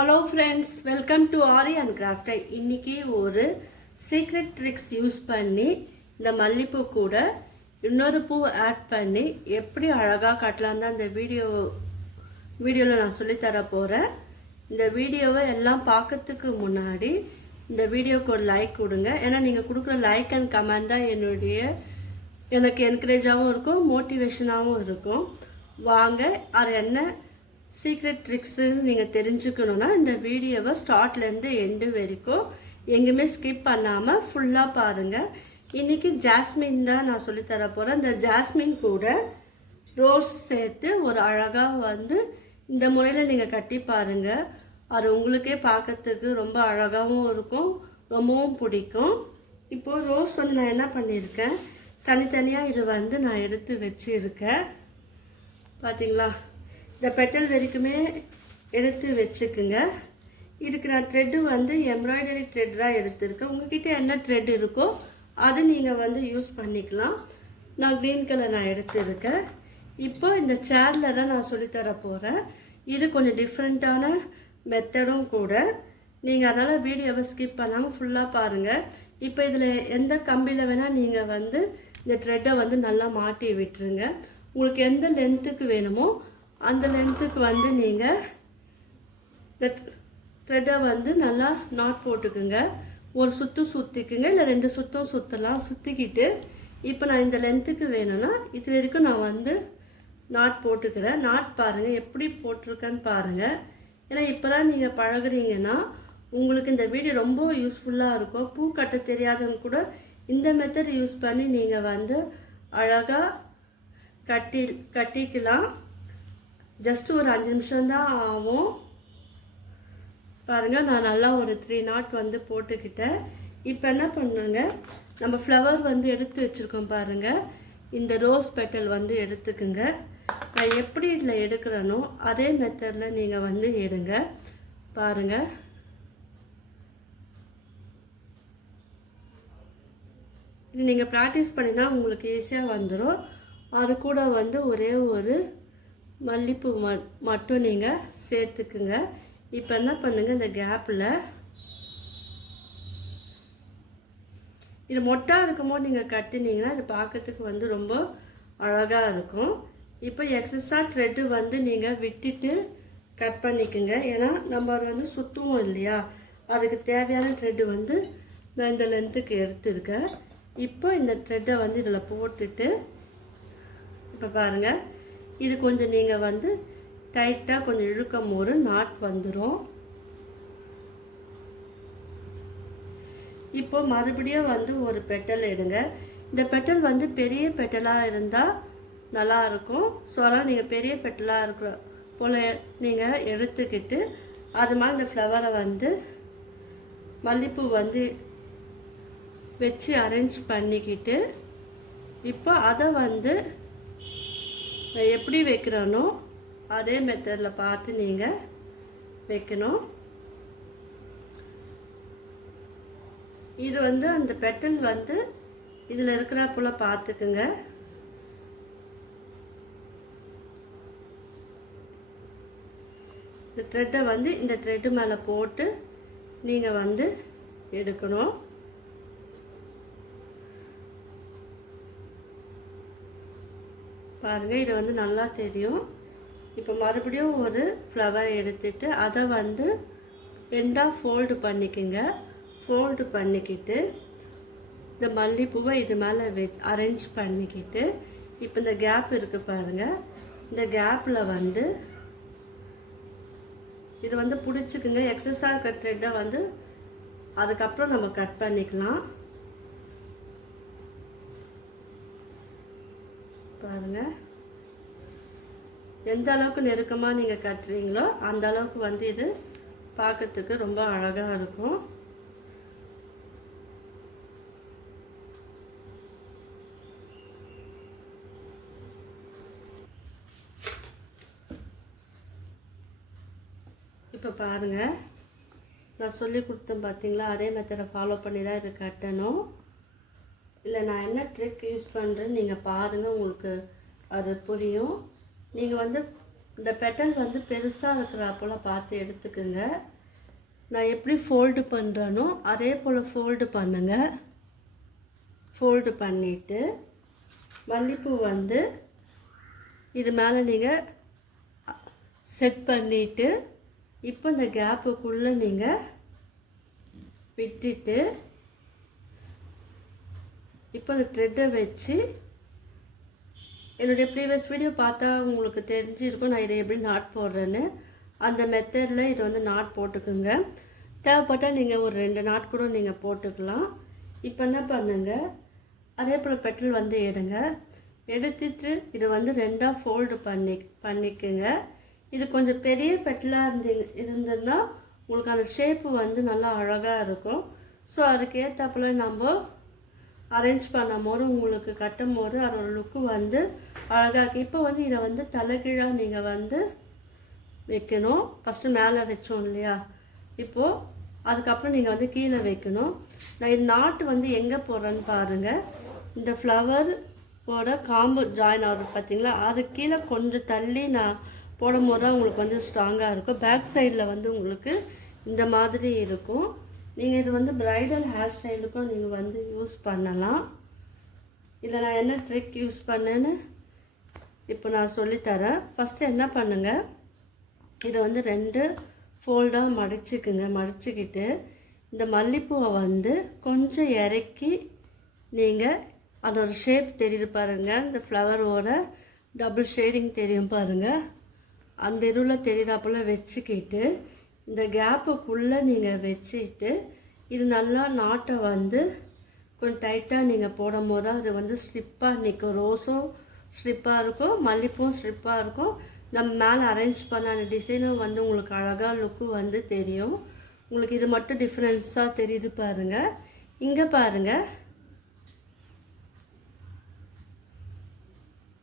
Hello friends, welcome to Aari and கிராஃப்டை. இன்றைக்கி ஒரு சீக்ரெட் ட்ரிக்ஸ் யூஸ் பண்ணி இந்த மல்லிப்பூ கூட இன்னொரு பூ ஆட் பண்ணி எப்படி அழகாக கட்டலாம் தான் இந்த வீடியோவில் நான் சொல்லித்தர போகிறேன். இந்த வீடியோவை எல்லாம் பார்க்கறதுக்கு முன்னாடி இந்த வீடியோவுக்கு ஒரு லைக் கொடுங்க. ஏன்னா நீங்கள் கொடுக்குற லைக் அண்ட் கமெண்ட் தான் எனக்கு என்கரேஜாகவும் இருக்கும், மோட்டிவேஷனாகவும் இருக்கும். வாங்க, அது என்ன சீக்ரெட் ட்ரிக்ஸுன்னு நீங்கள் தெரிஞ்சுக்கணுன்னா இந்த வீடியோவை ஸ்டார்ட்லேருந்து எண்டு வரைக்கும் எங்கேயுமே ஸ்கிப் பண்ணாமல் ஃபுல்லாக பாருங்கள். இன்றைக்கி ஜாஸ்மின் தான் நான் சொல்லித்தர போகிறேன். இந்த ஜாஸ்மின் கூட ரோஸ் சேர்த்து ஒரு அழகாக இந்த முறையில் நீங்கள் கட்டி பாருங்கள். அது உங்களுக்கே பார்க்கறதுக்கு ரொம்ப அழகாகவும் இருக்கும், ரொம்பவும் பிடிக்கும். இப்போது ரோஸ் நான் என்ன பண்ணியிருக்கேன், தனித்தனியாக இது நான் எடுத்து வச்சுருக்கேன். பார்த்தீங்களா, இந்த பெட்டல் வரைக்குமே எடுத்து வச்சுக்குங்க. இதுக்கு நான் த்ரெட்டு எம்ப்ராய்டரி த்ரெட் தான் எடுத்துருக்கேன். உங்கள்கிட்ட என்ன த்ரெட் இருக்கோ அது நீங்கள் யூஸ் பண்ணிக்கலாம். நான் க்ரீன் கலர் நான் எடுத்துருக்கேன். இப்போ இந்த சேரில் தான் நான் சொல்லித்தர போகிறேன். இது கொஞ்சம் டிஃப்ரெண்ட்டான மெத்தடும் கூட. நீங்கள் அதனால் வீடியோவை ஸ்கிப் பண்ணாமல் ஃபுல்லாக பாருங்கள். இப்போ இதில் எந்த கம்பியில் வேணால் நீங்கள் இந்த த்ரெட்டை நல்லா மாட்டி விட்டுருங்க. உங்களுக்கு எந்த லென்த்துக்கு வேணுமோ அந்த லென்த்துக்கு நீங்கள் இந்த த்ரெட்டை நல்லா நாட் போட்டுக்குங்க. ஒரு சுற்று சுற்றிக்குங்க, இல்லை 2 சுற்றும் சுற்றலாம். சுற்றிக்கிட்டு இப்போ நான் இந்த லென்த்துக்கு வேணும்னா இது வரைக்கும் நான் நாட் போட்டுக்கிறேன். நாட் பாருங்கள் எப்படி போட்டிருக்கேன்னு பாருங்கள். ஏன்னா இப்போ தான் நீங்கள் பழகுறீங்கன்னா உங்களுக்கு இந்த வீடியோ ரொம்ப யூஸ்ஃபுல்லாக இருக்கும். பூ கட்ட தெரியாதவங்க கூட இந்த மெத்தட் யூஸ் பண்ணி நீங்கள் அழகாக கட்டிக்கலாம். ஜஸ்ட் ஒரு 5 நிமிஷம்தான் ஆகும். பாருங்கள், நான் நல்லா ஒரு 3 நாட் போட்டுக்கிட்டேன். இப்போ என்ன பண்ணுங்க, நம்ம ஃப்ளவர் எடுத்து வச்சுருக்கோம் பாருங்கள். இந்த ரோஸ் பெட்டல் எடுத்துக்குங்க. நான் எப்படி இதில் எடுக்கிறேனோ அதே மெத்தடில் நீங்கள் எடுங்க. பாருங்கள், இது நீங்கள் ப்ராக்டிஸ் பண்ணினா உங்களுக்கு ஈஸியாக வந்துடும். அது கூட ஒரே ஒரு மல்லிப்பூ மட்டும் நீங்கள் சேர்த்துக்குங்க. இப்போ என்ன பண்ணுங்கள், இந்த கேப்பில் இது மொட்டாக இருக்கும்போது நீங்கள் கட்டினீங்கன்னா இது பார்க்கறதுக்கு ரொம்ப அழகாக இருக்கும். இப்போ எக்ஸஸாக த்ரெட்டு நீங்கள் விட்டுட்டு கட் பண்ணிக்கோங்க. ஏன்னா நம்ம சுற்றுவோம் இல்லையா, அதுக்கு தேவையான த்ரெட்டு நான் இந்த லென்த்துக்கு எடுத்துருக்கேன். இப்போ இந்த த்ரெட்டை இதில் போட்டுட்டு இப்போ பாருங்கள், இது கொஞ்சம் நீங்கள் டைட்டாக கொஞ்சம் இழுக்கும் ஒரு நாட் வந்துடும். இப்போ மறுபடியும் ஒரு பெட்டல் எடுங்க. இந்த பெட்டல் பெரிய பெட்டலாக இருந்தால் நல்லாயிருக்கும். ஸோ அதனால் நீங்கள் பெரிய பெட்டலாக இருக்கிற போல் நீங்கள் எடுத்துக்கிட்டு அது மாதிரி இந்த ஃப்ளவரை மல்லிப்பூ வச்சு அரேஞ்ச் பண்ணிக்கிட்டு இப்போ அதை நான் எப்படி வைக்கிறேனோ அதே மெத்தடில் பார்த்து நீங்கள் வைக்கணும். இது அந்த பெட்டல் இதில் இருக்கிற போல் பார்த்துக்குங்க. இந்த த்ரெட்டை இந்த த்ரெட்டு மேலே போட்டு நீங்கள் எடுக்கணும். பாருங்கள், இது நல்லா தெரியும். இப்போ மறுபடியும் ஒரு ஃப்ளவர் எடுத்துட்டு அதை ரெண்டாக ஃபோல்டு பண்ணிக்கோங்க. ஃபோல்டு பண்ணிக்கிட்டு இந்த மல்லிப்பூவை இது மேலே அரேஞ்ச் பண்ணிக்கிட்டு இப்போ இந்த கேப் இருக்குது பாருங்கள், இந்த கேப்பில் இது பிடிச்சிக்குங்க. எக்ஸஸாக இருக்கிற த்ரெட்டை அதுக்கப்புறம் நம்ம கட் பண்ணிக்கலாம். பாருங்கள், எந்த அளவுக்கு நெருக்கமாக நீங்கள் கட்டுறீங்களோ அந்த அளவுக்கு இது பார்க்கறதுக்கு ரொம்ப அழகாக இருக்கும். இப்போ பாருங்கள், நான் சொல்லி கொடுத்தேன் பார்த்தீங்களா, அதே மெத்தடை ஃபாலோ பண்ணி தான் இது கட்டணும். இல்லை நான் என்ன ட்ரிக் யூஸ் பண்ணுறேன்னு நீங்கள் பாருங்கள், உங்களுக்கு அது புரியும். நீங்கள் இந்த பெட்டல் வந்து பெருசாக இருக்கிறாப்போல பார்த்து எடுத்துக்குங்க. நான் எப்படி ஃபோல்டு பண்ணுறேனோ அதே போல் ஃபோல்டு பண்ணுங்கள். ஃபோல்டு பண்ணிவிட்டு மல்லிப்பூ வந்து இது மேலே நீங்கள் செட் பண்ணிவிட்டு இப்போ இந்த கேப்புக்குள்ளே நீங்கள் விட்டுட்டு இப்போ இந்த த்ரெட்டை வச்சு என்னுடைய ப்ரீவியஸ் வீடியோ பார்த்தா உங்களுக்கு தெரிஞ்சிருக்கும் நான் இதை எப்படி நாட் போடுறேன்னு. அந்த மெத்தடில் இதை வந்து நாட் போட்டுக்குங்க. தேவைப்பட்டால் நீங்கள் ஒரு 2 நாட் கூட நீங்கள் போட்டுக்கலாம். இப்போ என்ன பண்ணுங்கள், அதே போல் பெட்டல் வந்து எடுத்துட்டு இதை வந்து 2ஆக ஃபோல்டு பண்ணிக்குங்க. இது கொஞ்சம் பெரிய பெட்டலாக இருந்ததுன்னா உங்களுக்கு அந்த ஷேப்பு வந்து நல்லா அழகாக இருக்கும். ஸோ அதுக்கேற்றப்பல நம்ம அரேஞ்ச் பண்ணும் போது உங்களுக்கு கட்டும் போது அதோட லுக்கு வந்து அழகாக. இப்போ வந்து இதை வந்து தலைகீழாக நீங்கள் வந்து வைக்கணும். ஃபஸ்ட்டு மேலே வச்சோம் இல்லையா, இப்போது அதுக்கப்புறம் நீங்கள் வந்து கீழே வைக்கணும். நான் இது நாட்டு வந்து எங்கே போடுறேன்னு பாருங்கள். இந்த ஃப்ளவரோட காம்பு ஜாயின் ஆகுது பார்த்தீங்களா, அது கீழே கொஞ்சம் தள்ளி நான் போடும் போது தான் உங்களுக்கு வந்து ஸ்ட்ராங்காக இருக்கும். பேக் சைடில் வந்து உங்களுக்கு இந்த மாதிரி இருக்கும். நீங்கள் இது வந்து ப்ரைடல் ஹேர் ஸ்டைலுக்கும் நீங்கள் வந்து யூஸ் பண்ணலாம். இதில் நான் என்ன ட்ரிக் யூஸ் பண்ணேன்னு இப்போ நான் சொல்லித்தரேன். ஃபஸ்ட்டு என்ன பண்ணுங்கள், இதை வந்து 2 ஃபோல்டாக மடிச்சுக்கிட்டு இந்த மல்லிப்பூவை வந்து கொஞ்சம் இறக்கி நீங்கள் அதோட ஷேப் தெரியுது பாருங்கள். இந்த ஃப்ளவரோட டபுள் ஷேடிங் தெரியும் பாருங்கள். அந்த இதுவில் தெரியாப்போல் வச்சுக்கிட்டு இந்த கேப்புக்குள்ளே நீங்கள் வச்சுக்கிட்டு இது நல்லா நாட்டை வந்து கொஞ்சம் டைட்டாக நீங்கள் போடும் போது அது வந்து ஸ்லிப்பாக நிற்கும். ரோஸும் ஸ்லிப்பாக இருக்கும், மல்லிப்பூவும் ஸ்லிப்பாக இருக்கும். நம்ம மேலே அரேஞ்ச் பண்ண அந்த டிசைனும் வந்து உங்களுக்கு அழகாக லுக்கு வந்து தெரியும். உங்களுக்கு இது மட்டும் டிஃப்ரென்ஸாக தெரியுது பாருங்கள். இங்கே பாருங்கள்.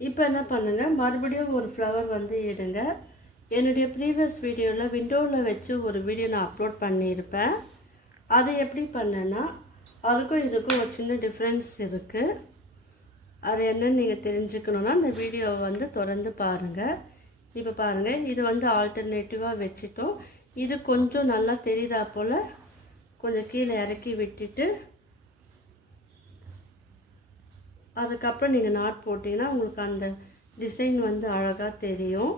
இப்போ என்ன பண்ணுங்கள், மறுபடியும் ஒரு ஃப்ளவர் வந்து எடுங்க. என்னுடைய ப்ரீவியஸ் வீடியோவில் விண்டோவில் வச்சு ஒரு வீடியோ நான் அப்லோட் பண்ணியிருப்பேன். அதை எப்படி பண்ணேன்னா அதுக்கும் இதுக்கும் ஒரு சின்ன டிஃப்ரென்ஸ் இருக்குது. அது என்னன்னு நீங்கள் தெரிஞ்சுக்கணுன்னா இந்த வீடியோவை வந்து தொடர்ந்து பாருங்கள். இப்போ பாருங்கள், இது வந்து ஆல்டர்னேட்டிவாக வச்சுட்டோம். இது கொஞ்சம் நல்லா தெரியுதா போல் கொஞ்சம் கீழே இறக்கி விட்டுட்டு அதுக்கப்புறம் நீங்கள் நாட் போட்டிங்கன்னா உங்களுக்கு அந்த டிசைன் வந்து அழகாக தெரியும்.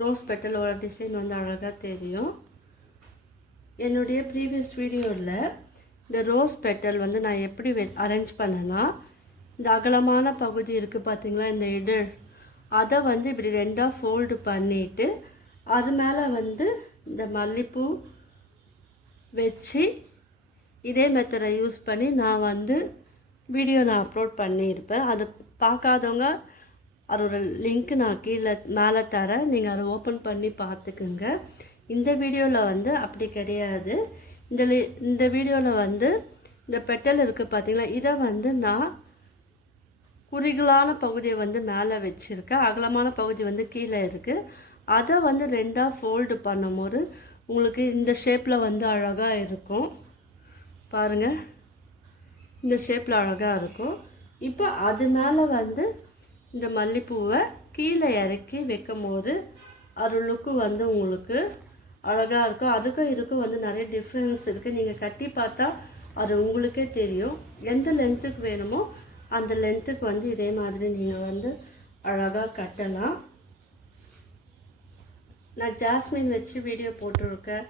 ரோஸ் பெட்டலோட டிசைன் வந்து அழகாக தெரியும். என்னுடைய ப்ரீவியஸ் வீடியோவில் இந்த ரோஸ் பெட்டல் வந்து நான் எப்படி அரேஞ்ச் பண்ணேன்னா, இந்த அகலமான பகுதி இருக்குது பார்த்தீங்களா, இந்த இதழ், அதை வந்து இப்படி 2ஆக ஃபோல்டு பண்ணிவிட்டு அது மேலே வந்து இந்த மல்லிப்பூ வச்சு இதே மெத்தடை யூஸ் பண்ணி நான் வந்து வீடியோ நான் அப்லோட் பண்ணியிருப்பேன். அது பார்க்காதவங்க அதோட லிங்க் நான் கீழே மேலே தரேன், நீங்கள் அதை ஓப்பன் பண்ணி பார்த்துக்குங்க. இந்த வீடியோவில் வந்து அப்படி கிடையாது. இந்த வீடியோவில் வந்து இந்த பெட்டல் இருக்குது பார்த்தீங்களா, இதை வந்து நான் குறுகலான பகுதியை வந்து மேலே வச்சுருக்கேன், அகலமான பகுதி வந்து கீழே இருக்குது. அதை வந்து 2ஆக ஃபோல்டு பண்ணும்போது உங்களுக்கு இந்த ஷேப்பில் வந்து அழகாக இருக்கும் பாருங்கள். இந்த ஷேப்பில் அழகாக இருக்கும். இப்போ அது மேலே வந்து இந்த மல்லிப்பூவை கீழே இறக்கி வைக்கும் போது அது லுக்கு வந்து உங்களுக்கு அழகாக இருக்கும். அதுக்கும் இதுக்கும் வந்து நிறைய டிஃப்ரென்ஸ் இருக்குது. நீங்கள் கட்டி பார்த்தா அது உங்களுக்கே தெரியும். எந்த லென்த்துக்கு வேணுமோ அந்த லென்த்துக்கு வந்து இதே மாதிரி நீங்கள் வந்து அழகாக கட்டலாம். நான் ஜாஸ்மின் வச்சு வீடியோ போட்டிருக்கேன்.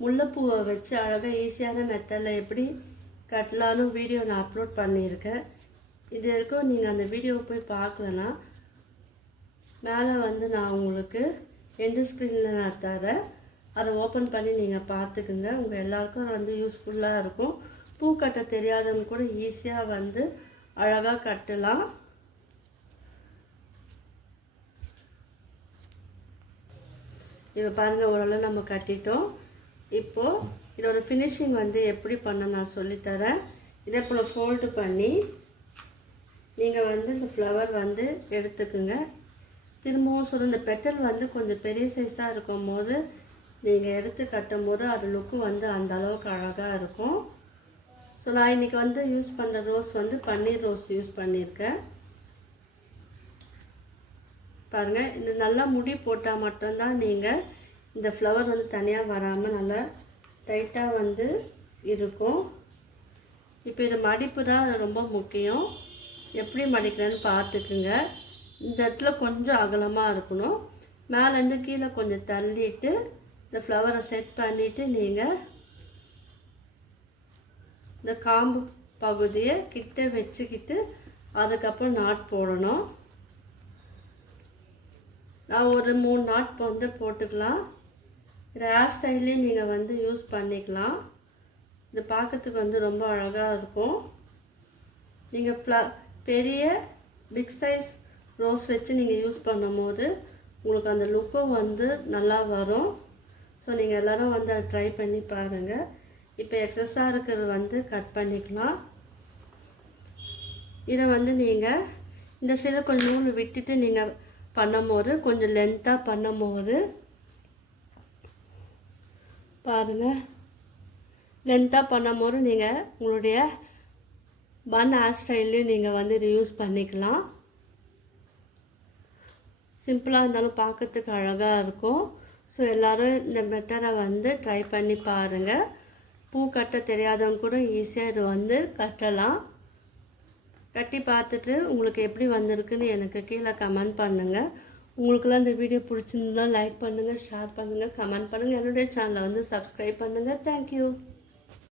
முல்லைப்பூவை வச்சு அழகாக ஈஸியான மெத்தடில் எப்படி கட்டலான்னு வீடியோ நான் அப்லோட் பண்ணியிருக்கேன். இது வரைக்கும் நீங்கள் அந்த வீடியோவை போய் பார்க்கலன்னா மேலே வந்து நான் உங்களுக்கு எந்த ஸ்க்ரீனில் நான் தரேன், அதை ஓப்பன் பண்ணி நீங்கள் பார்த்துக்குங்க. உங்கள் எல்லாருக்கும் வந்து யூஸ்ஃபுல்லாக இருக்கும். பூ கட்ட தெரியாதவங்க கூட ஈஸியாக வந்து அழகாக கட்டலாம். இப்போ பாருங்கள், ஓரளவு நம்ம கட்டிட்டோம். இப்போது இதோட ஃபினிஷிங் வந்து எப்படி பண்ண நான் சொல்லித்தரேன். இதே போல் ஃபோல்டு பண்ணி நீங்கள் வந்து இந்த ஃப்ளவர் வந்து எடுத்துக்குங்க. திரும்பவும் சொல்ல, இந்த பெட்டல் வந்து கொஞ்சம் பெரிய சைஸாக இருக்கும் போது நீங்கள் எடுத்து கட்டும் போது அது லுக்கு வந்து அந்த அளவுக்கு அழகாக இருக்கும். ஸோ நான் இன்றைக்கி வந்து யூஸ் பண்ணுற ரோஸ் வந்து பன்னீர் ரோஸ் யூஸ் பண்ணியிருக்கேன். பாருங்கள், இது நல்லா முடி போட்டால் மட்டும்தான் நீங்கள் இந்த ஃப்ளவர் வந்து தனியாக வராமல் நல்லா டைட்டாக வந்து இருக்கும். இப்போ இது மடிப்பு தான் ரொம்ப முக்கியம். எப்படி மடிக்கிறேன்னு பார்த்துக்குங்க. இந்த இடத்துல கொஞ்சம் அகலமாக இருக்கணும். மேலேருந்து கீழே கொஞ்சம் தள்ளிட்டு இந்த ஃப்ளவரை செட் பண்ணிவிட்டு நீங்கள் இந்த காம்பு பகுதியை கிட்ட வச்சுக்கிட்டு அதுக்கப்புறம் நாட் போடணும். நான் ஒரு 3 நாட் வந்து போட்டுக்கலாம். இது ஹேர் ஸ்டைல்லையும் நீங்கள் வந்து யூஸ் பண்ணிக்கலாம். இது பார்க்கறதுக்கு வந்து ரொம்ப அழகாக இருக்கும். நீங்கள் பெரிய பிக் சைஸ் ரோஸ் வச்சு நீங்கள் யூஸ் பண்ணும்போது உங்களுக்கு அந்த லுக்கும் வந்து நல்லா வரும். ஸோ நீங்கள் எல்லோரும் வந்து அதை ட்ரை பண்ணி பாருங்கள். இப்போ எக்ஸஸாக இருக்கிறது வந்து கட் பண்ணிக்கலாம். இதை வந்து நீங்கள் இந்த சைடு கொஞ்சம் நூல் விட்டுட்டு நீங்கள் பண்ணும்போது கொஞ்சம் லென்த்தாக பண்ணும்போது பாருங்கள், லென்த்தாக பண்ணும்போது நீங்கள் உங்களுடைய பன் ஹேர் ஸ்டைல்லையும் நீங்கள் வந்து இது யூஸ் பண்ணிக்கலாம். சிம்பிளாக இருந்தாலும் பார்க்கறதுக்கு அழகாக இருக்கும். ஸோ எல்லோரும் இந்த மெத்தடை வந்து ட்ரை பண்ணி பாருங்கள். பூ கட்ட தெரியாதவங்க கூட ஈஸியாக இது வந்து கட்டலாம். கட்டி பார்த்துட்டு உங்களுக்கு எப்படி வந்திருக்குன்னு எனக்கு கீழே கமெண்ட் பண்ணுங்கள். உங்களுக்குலாம் இந்த வீடியோ பிடிச்சிருந்தால் லைக் பண்ணுங்கள், ஷேர் பண்ணுங்கள், கமெண்ட் பண்ணுங்கள். என்னுடைய சேனலை வந்து சப்ஸ்கிரைப் பண்ணுங்கள். தேங்க்யூ.